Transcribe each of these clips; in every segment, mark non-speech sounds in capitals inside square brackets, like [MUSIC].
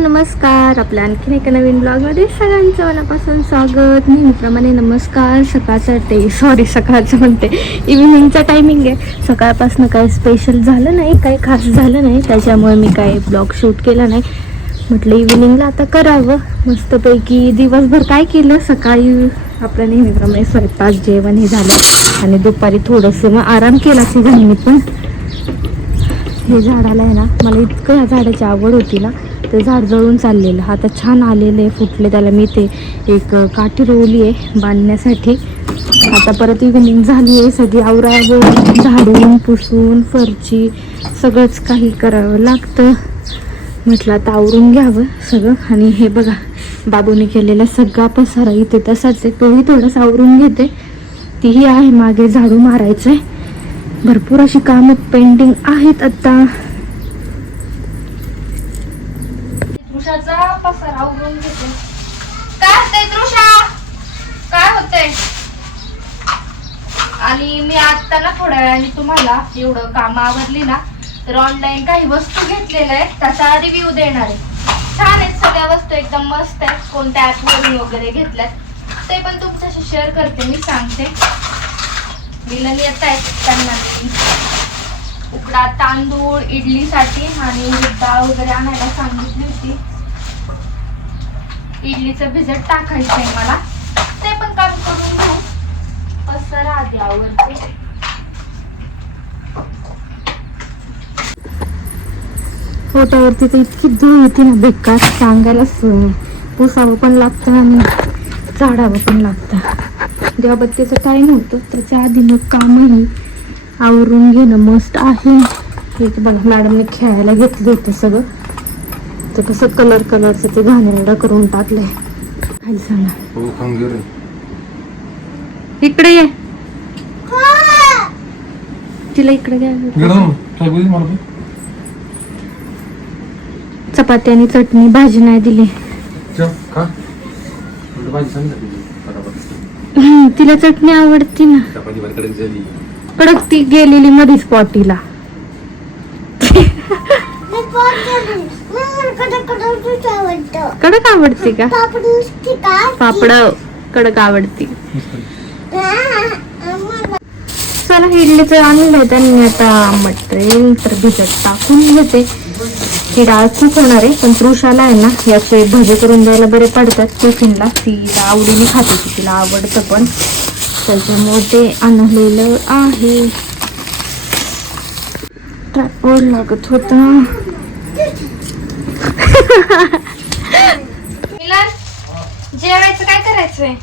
नमस्कार. आपल्या आणखीन एका नवीन ब्लॉगमध्ये सगळ्यांचं मनापासून स्वागत. नेहमीप्रमाणे नमस्कार. सकाळचं ते सॉरी सकाळचं म्हणते. इव्हिनिंगचं टायमिंग आहे. सकाळपासून काय स्पेशल झालं नाही काही खास झालं नाही. त्याच्यामुळे मी काय ब्लॉग शूट केला नाही. म्हटलं इव्हिनिंगला आता करावं. मस्तपैकी दिवसभर काय केलं? सकाळी आपल्या नेहमीप्रमाणे स्वयंपाक जेवण हे झालं. आणि दुपारी थोडंसं मग आराम केला की मी पण हे झाडाला आहे ना मला इतकं या झाडाची आवड होती ना. ते झाड जळून चाललेलं. आता छान आलेलं आहे फुटले त्याला. मी ते एक काठी रोवली आहे बांधण्यासाठी. आता परत इव्हिनिंग झाली आहे सगळी आवरावं झाडून पुसून फरची सगळंच काही करावं लागतं. म्हटलं आता आवरून घ्यावं सगळं. आणि हे बघा बाबूने केलेला सगळा पसारा इथे तसाच आहे. तोही थोडासा आवरून घेते. तीही आहे मागे झाडू मारायचं आहे भरपूर अशी कामं पेंटिंग आहेत आता. तृषाचा पसारा आवरून घेते. काय होतंय तृषा? काय होतंय? आणि मी आता ना थोड्या वेळाने तुम्हाला एवढं काम आवरली ना तर ऑनलाईन काही वस्तू घेतलेल्या आहेत त्याचा रिव्ह्यू देणार आहे. छान आहेत सगळ्या वस्तू एकदम मस्त आहेत. कोणत्या ॲपवरून वगैरे घेतल्यात ते पण तुमच्याशी शेअर करते मी सांगते. बिलं येत आहेत त्यांना. उकडा तांदूळ इडलीसाठी आणि डाळ वगैरे आणायला सांगितली होती. इडलीचं भिजत टाकायचं आहे मला. ते पण काम करून घेऊ. असं राहते आवडते पोटावरती तर इतकी धूळ होती ना बेकार सांगायलाच पुसावं पण लागतं आणि झाडावं पण लागतं. देवाबत्तीचं टाईम होतं त्याच्या आधी मग कामही आवरून घेणं मस्त आहे. हे बघा मॅडमने खेळायला घेतलं होतं सगळं. तर कसं कलर कलरचं ते घाणेरडं करून टाकलंय. काय सांगा. हो. इकडे ये. तिला इकडे घ्या? चपाती आणि चटणी भाजी नाही दिली. तिला. चटणी आवडती ना. कडक झाली. कडक ती गेलेली मधीच पॉटीला. कडक आवडते. का? पापड कडक आवडती. चला इडलीचं आणलंय त्यांनी आता मटेरियल तर भिजत टाकून घेते. ही डाळ खूप होणार आहे पण तृषाला आहे ना याचे भजे करून द्यायला बरे पडतात. टिफिनला ती आवडीने खाते तिला आवडतं पण. त्याच्यामुळे ते आणलेलं आहे. ट्रॅपवर लागत होता. जेवायचं काय करायचंय?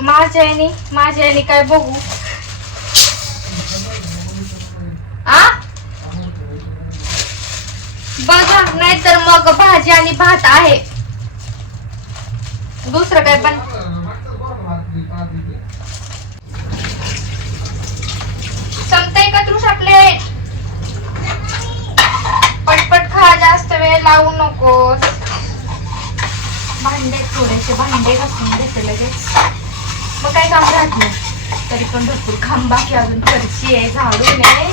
माझ्या आईने माझ्या आईने काय बघू? आ? बघा नाहीतर मग भाजी आणि भात आहे. दुसरं काय पण? संपताय का तृषा प्लेट पटपट खा जास्त वेळ लावू नकोस. भांडे थोडेसे भांडे घासून घेते लगेच. मग काय काम राहत? नाही तरी पण भरपूर काम बाकी अजून. फरशी आहे झाडून आहे.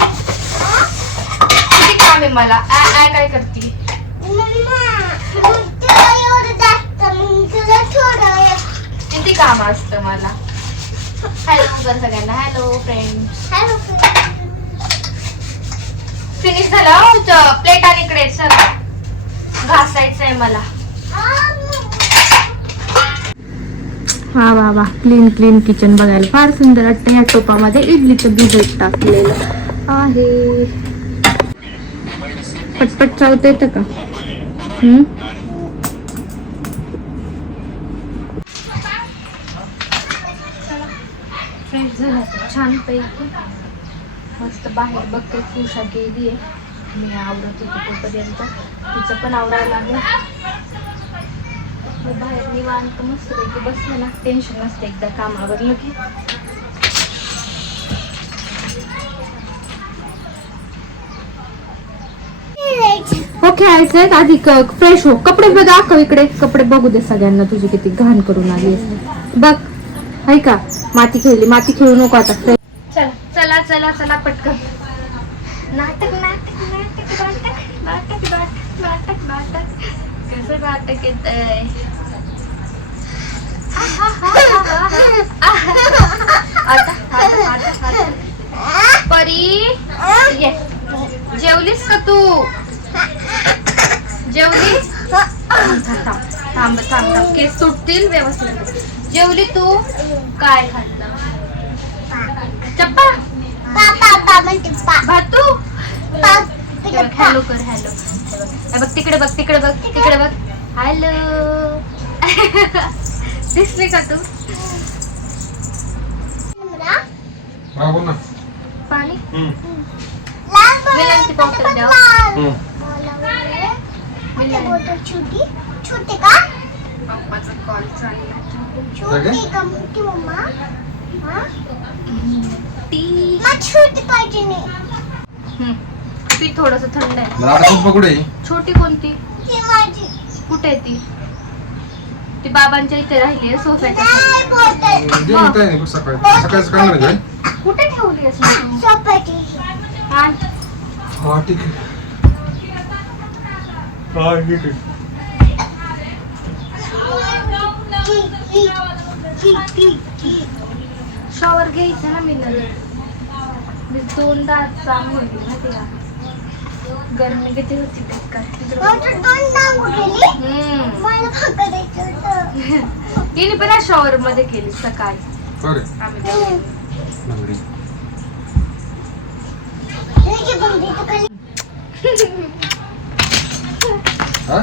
किती काम आहे मला? आ आ काय करते? किती काम असतं मला? हॅलो. सगळ्यांना. हॅलो फ्रेंड फिनिश झालं. प्लेट आणि इकडे चल. घासायचं आहे मला. हा वा वा. क्लीन क्लीन किचन बघायला. फार सुंदर वाटतं. या टोपामध्ये इडलीचं भिजत टाकलेलं आहे. पटपट चावता येतं का? हम्म? छान पैकी. मस्त बाहेर बघते उषा गेली आहे. मी आवडत होतो तोपर्यंत. तिचं पण आवडायला लागलं. मग बाहेर निवांत मस्त पैकी बसलं ना. टेन्शन नसतं एकदा कामावर लगे. हो खेळायचंय आधी फ्रेश हो. कपडे बघ दाखव इकडे. कपडे बघू दे सगळ्यांना तुझी किती घाण करून आली बघ हाय का माती खेळली माती खेळू नको आता. चला चला चला चला पटकन. नाटक नाटक नाटक नाटक नाटक नाटक कसं नाटक येत आता आता परी ये. जेवलीस का तू? जेवलीस? थांब थांब थांब थांब. थांब केस सुटतील व्यवस्थित. जेवली तू? काय खाल्लं? चप्पा भातू हॅलो कर हॅलो बघ तिकडे बघ तिकडे बघ तिकडे. बघ. हॅलो [LAUGHS] दिसली का तू? हा पाणी? हम्म. विलांची बॉटल द्या. छोटे. का? पप्पाचा कॉल चालला छोटे का मोठी मम्मा? छोटी पाहिजे नाही हम्म. ती थोडस थंड आहे. आता खूप? छोटी कोणती? ती माझी. कुठे आहे ती? ती बाबांच्या इथे राहिली आहे सोफ्याच्या सकाळी. नाही जाईल कुठे ठेवली आहेस मग? तू? चपाती आण. हा ठीक आहे. हा ठीक आहे. शॉवर घ्यायचं ना मी नंतर. मी दोनदा होती ना ते गरमी किती होती तिने पण शॉवर मध्ये केली सकाळी. हा?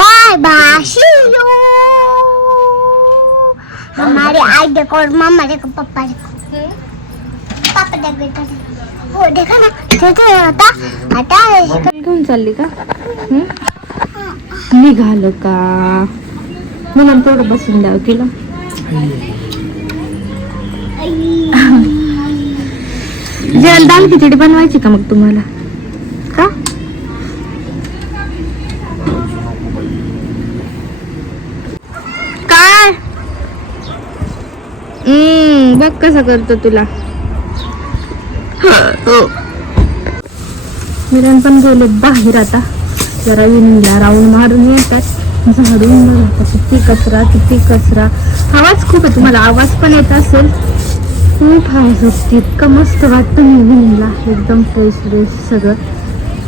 Bye bye. सी यू हमारे आई देखो और मम्मा देखो पापा देखो. देखो ना. आता. आता घेऊन चालली का? हं? निघालं का? म्हणून थोडं बसून द्यावं तिला. जेवायला दाल खिचडी बनवायची का मग तुम्हाला? का? काय? हम्म बघ कसं करतो तुला. मिरण पण गेले बाहेर आता. जरा इव्हिनिंगला राऊंड मारून येतात. झाडून बघा किती कचरा किती कचरा. आवाज खूप आहे. तुम्हाला आवाज पण येत असेल. खूप आवाज असते. इतकं मस्त वाटतं इव्हिनिंगला एकदम फ्रेश फ्रेश सगळं.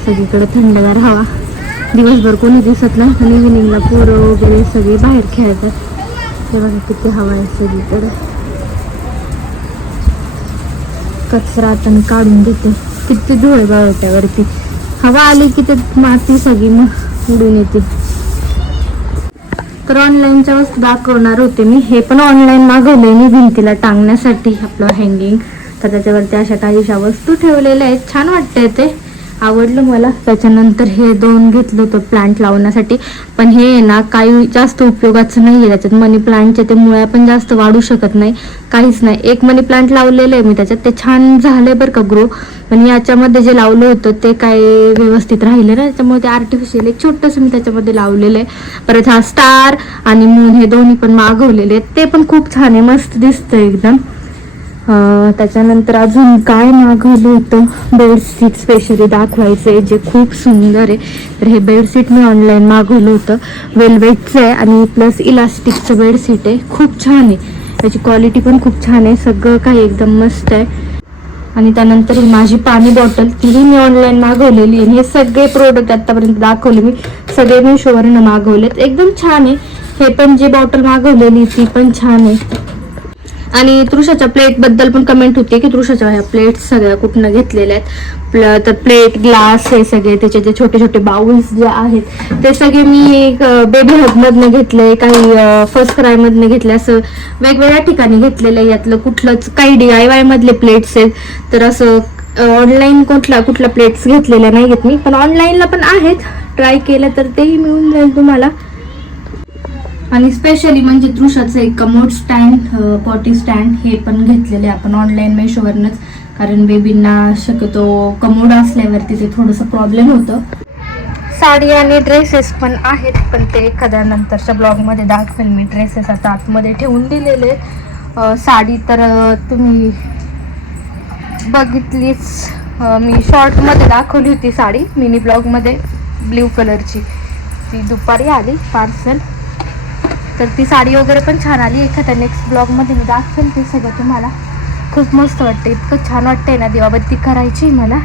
सगळीकडे थंडगार हवा. दिवसभर कोणी दिसत नाही. पण इव्हिनिंगला पोरं वगैरे सगळे बाहेर खेळतात. ते बघा किती हवा आहे सगळीकडे. कचरा आता काढून देते. किती धुळे आहे हवा आली की ते माती सगळी मग उडून येते. तर ऑनलाईनच्या वस्तू दाखवणार होते मी. हे पण ऑनलाईन मागवले मी भिंतीला टांगण्यासाठी आपलं हँगिंग तर त्याच्यावरती अशा काहीशा वस्तू ठेवलेल्या आहेत. छान वाटते ते. आवडलं मला. त्याच्यानंतर हे दोन घेतलं होतं प्लांट लावण्यासाठी. पण हे आहे ना काही जास्त उपयोगाचं नाही आहे त्याच्यात मनी प्लांटचे ते मुळ्या पण जास्त वाढू शकत नाही. काहीच नाही. एक मनी प्लांट लावलेलं आहे मी त्याच्यात. ते छान झालंय बरं का ग्रो पण याच्यामध्ये जे लावलं होतं ते काय व्यवस्थित राहिलं ना त्याच्यामुळे ते आर्टिफिशियल एक छोटंसं मी त्याच्यामध्ये लावलेलं आहे. परत हा स्टार आणि मून हे दोन्ही पण मागवलेले आहेत. ते पण खूप छान आहे. मस्त दिसतं एकदम. त्याच्यानंतर अजून काय मागवलं होतं? बेडशीट स्पेशली दाखवायचं जे खूप सुंदर आहे. तर हे बेडशीट मी ऑनलाईन मागवलं होतं. वेलवेटचं आहे आणि प्लस इलास्टिकचं बेडशीट आहे. खूप छान आहे. त्याची क्वालिटी पण खूप छान आहे. सगळं काही एकदम मस्त आहे. आणि त्यानंतर माझी पाणी बॉटल तीही मी ऑनलाईन मागवलेली आहे. हे सगळे प्रोडक्ट आत्तापर्यंत दाखवले मी. सगळे मी शोवरनं मागवलेत. एकदम छान आहे. हे पण जी बॉटल मागवलेली ती पण छान आहे. आणि तृषाच्या प्लेटबद्दल पण कमेंट होती की तृषाच्या ह्या प्लेट्स सगळ्या कुठनं घेतलेल्या आहेत. प्ल- तर प्लेट ग्लास हे सगळे त्याचे जे छोटे छोटे बाउल्स जे आहेत ते सगळे मी एक बेबी हबमधनं घेतले काही फर्स्ट क्रायमधनं घेतले असं वेगवेगळ्या ठिकाणी घेतलेलं आहे. यातलं कुठलंच काही डी आय वाय मधले प्लेट्स आहेत. तर असं ऑनलाईन कुठला कुठला प्लेट्स घेतलेल्या नाही आहेत मी पण ऑनलाईनला पण आहेत. ट्राय केलं तर तेही मिळून जाईल तुम्हाला. आणि स्पेशली म्हणजे तृषाचं एक कमोड स्टँड पॉटी स्टँड हे पण घेतलेले आपण ऑनलाईन मेशोवरनंच. कारण बेबींना शक्यतो कमोड असल्यावरती ते थोडंसं प्रॉब्लेम होतं. साडी आणि ड्रेसेस पण आहेत पण ते एखाद्या नंतरच्या ब्लॉगमध्ये दाखवेल मी. ड्रेसेस आता आतमध्ये ठेवून दिलेले साडी तर तुम्ही बघितलीच. मी शॉर्टमध्ये दाखवली होती साडी मिनी ब्लॉगमध्ये ब्ल्यू कलरची ती दुपारी आली पार्सल तर ती साडी वगैरे पण छान आली. एखाद्या नेक्स्ट ब्लॉगमध्ये मी दाखवेल ते सगळं तुम्हाला. खूप मस्त वाटतं इतकं छान वाटतंय ना दिवाबत्ती करायची मला.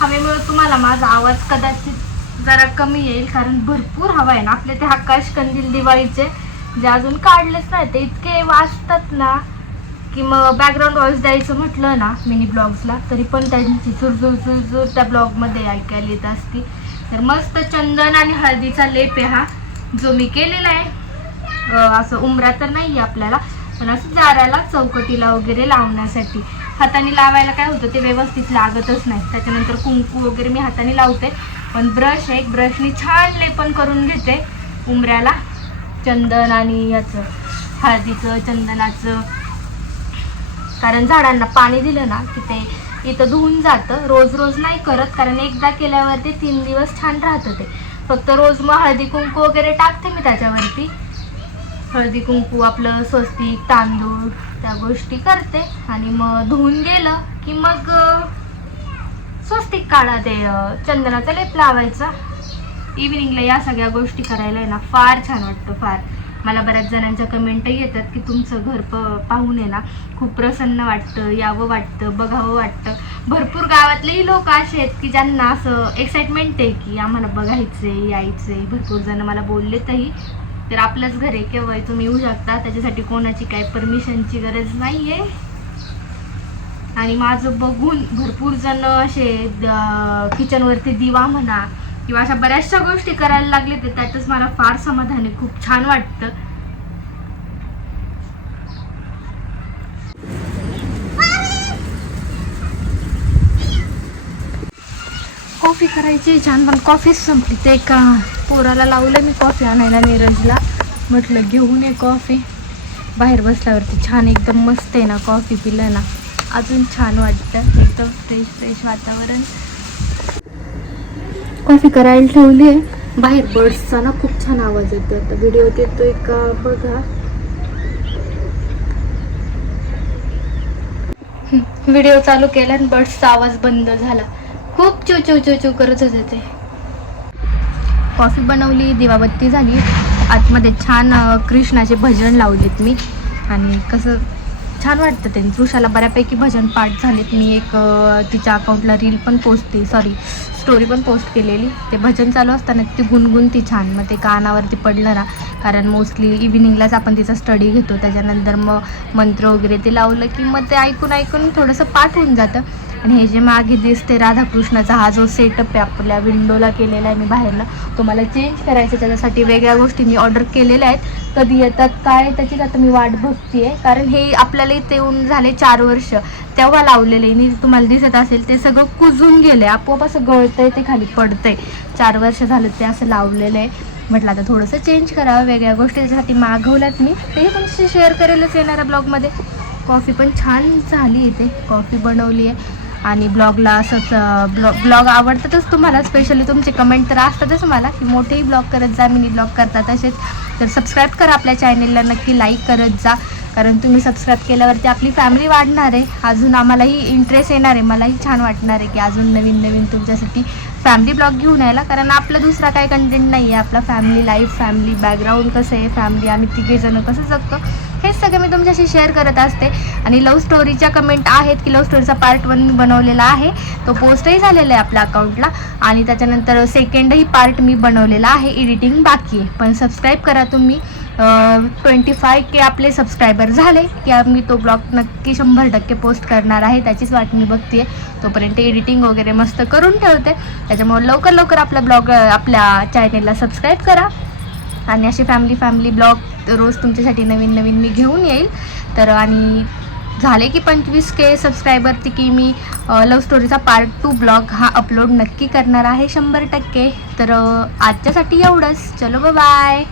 हवेमुळे तुम्हाला माझा आवाज कदाचित जरा कमी येईल कारण भरपूर हवा आहे ना. आपले ते आकाश कंदील दिवाळीचे जे अजून काढलेच नाही ते इतके वाजतात ना की मग बॅकग्राऊंड व्हॉइस द्यायचं म्हटलं ना मिनी ब्लॉग्सला तरी पण त्यांची चुरचुर चुरचुर त्या ब्लॉगमध्ये ऐकायला येत असती. तर मस्त चंदन आणि हळदीचा लेप आहे हा जो मी केलेला आहे. असं उमरा तर नाही आहे आपल्याला पण असं जाऱ्याला चौकटीला वगैरे लावण्यासाठी. हाताने लावायला काय होतं ते व्यवस्थित लागतच नाही. त्याच्यानंतर कुंकू वगैरे मी हाताने लावते. पण ब्रश आहे ब्रशने छान लेपन करून घेते उमऱ्याला चंदन आणि याचं हळदीचं चंदनाचं कारण झाडांना पाणी दिलं ना की ते इथं धुवून जातं. रोज रोज नाही करत कारण एकदा केल्यावर ते तीन दिवस छान राहतं ते. फक्त रोज मग हळदी कुंकू वगैरे टाकते मी त्याच्यावरती. हळदी कुंकू आपलं स्वस्तिक तांदूळ त्या गोष्टी करते. आणि मग धुवून गेलं की मग स्वस्तिक काढा ते चंदनाचा लेप लावायचा. इव्हिनिंगला या सगळ्या गोष्टी करायला आहे ना फार छान वाटतं फार. मला बऱ्याच जणांच्या कमेंटही येतात की तुमचं घर प पाहून आहे ना खूप प्रसन्न वाटतं यावं वाटतं बघावं वाटतं. भरपूर गावातलेही लोक असे आहेत की ज्यांना असं एक्साइटमेंट आहे की आम्हाला बघायचंय यायचंय. भरपूर जण मला बोललेतही तर आपलंच घर आहे केव्हाही तुम्ही येऊ शकता. त्याच्यासाठी कोणाची काय परमिशनची गरज नाही आहे आणि माझं बघून भरपूर जण असे किचनवरती दिवा म्हणा किंवा अशा बऱ्याचशा गोष्टी करायला लागले तर त्यातच मला फार समाधान आहे. खूप छान वाटतं. कॉफी करायची छान पण कॉफीच संपली. ते एका पोराला लावलं मी कॉफी आणायला नीरजला. म्हटलं घेऊन ये कॉफी. बाहेर बसल्यावरती छान एकदम मस्त आहे ना कॉफी पिलं ना. अजून छान वाटतं. एकदम फ्रेश फ्रेश वातावरण. कॉफी करायला ठेवली आहे. बाहेर बर्ड्सचा ना खूप छान आवाज येतो आता व्हिडिओत येतोय का बघा. व्हिडिओ चालू केला आणि बर्ड्सचा आवाज बंद झाला. खूप चू चू चू चू करत होते ते. कॉफी बनवली दिवाबत्ती झाली. आतमध्ये छान कृष्णाचे भजन लावलेत मी. आणि कसं छान वाटतं ते. तृषाला बऱ्यापैकी भजन पाठ झालेत. मी एक तिच्या अकाउंटला रील पण पोस्ट सॉरी स्टोरी पण पोस्ट केलेली. ते भजन चालू असताना ती गुणगुणती छान. मग ते कानावरती पडलं ना कारण मोस्टली इव्हिनिंगलाच आपण तिचा स्टडी घेतो. त्याच्यानंतर मग मंत्र वगैरे ते लावलं की मग ते ऐकून ऐकून थोडंसं पाठ होऊन जातं. आणि हे जे मागे दिसते राधाकृष्णाचा हा जो सेटअप आहे आपल्या विंडोला केलेला आहे मी बाहेरला तो मला चेंज करायचा आहे. त्याच्यासाठी वेगळ्या गोष्टी मी ऑर्डर केलेल्या आहेत. कधी येतात काय त्याचीच आता मी वाट बघते कारण हे आपल्याला इथे येऊन झाले चार वर्ष. तेव्हा लावलेले मी तुम्हाला दिसत असेल ते सगळं कुजून गेलं आहे आपोआप असं गळतंय ते खाली पडतंय. चार वर्ष झालं ते असं लावलेलं आहे. म्हटलं आता थोडंसं चेंज करावं वेगळ्या गोष्टी त्याच्यासाठी मागवल्यात मी. तेही तुमच्याशी शेअर करेलच येणाऱ्या ब्लॉगमध्ये कॉफी पण छान झाली इथे. कॉफी बनवली आहे. आणि ब्लॉगला असंच ब्लॉग ब्लॉग आवडतातच तुम्हाला. स्पेशली तुमचे कमेंट तर असतातच मला की मोठेही ब्लॉग करत जा मिनी ब्लॉग करता तसेच. तर सबस्क्राईब करा आपल्या चॅनेलला नक्की लाईक करत जा. कारण तुम्ही सबस्क्राईब केल्यावरती आपली फॅमिली वाढणार आहे. अजून आम्हालाही इंटरेस्ट येणार आहे. मलाही छान वाटणार आहे की अजून नवीन नवीन तुमच्यासाठी फॅमिली ब्लॉग घेऊन यायला. कारण आपलं दुसरा काय कंटेंट नाही आहे आपला फॅमिली लाईफ फॅमिली बॅकग्राऊंड कसं आहे? फॅमिली आम्ही तिघेजणं कसं जगतो? हेच सगळं मी तुमच्याशी शेअर करत असते. आणि लव्ह स्टोरीच्या कमेंट आहेत की लव्ह स्टोरीचा पार्ट वन बनवलेला आहे. तो पोस्टही झालेला आहे आपल्या अकाउंटला आणि त्याच्यानंतर सेकंडही पार्ट मी बनवलेला आहे. एडिटिंग बाकी आहे. पण सबस्क्राईब करा तुम्ही. ट्वेंटी फाय के आपले सबस्क्रायबर झाले. की मी तो ब्लॉग नक्की शंभर टक्के पोस्ट करणार आहे. त्याचीच वाट मी बघते तोपर्यंत एडिटिंग वगैरे मस्त करून ठेवते. त्याच्यामुळे लवकर लवकर आपला ब्लॉग आपल्या चॅनेलला सबस्क्राईब करा. आणि असे फॅमिली फॅमिली ब्लॉग रोज तुमच्यासाठी नवीन नवीन मी घेऊन येईल. तर आणि झाले की पंचवीस के सबस्क्रायबरची की मी लव स्टोरीचा पार्ट टू ब्लॉग हा अपलोड नक्की करणार आहे शंभर टक्के. तर आजच्यासाठी एवढंच. चलो बाय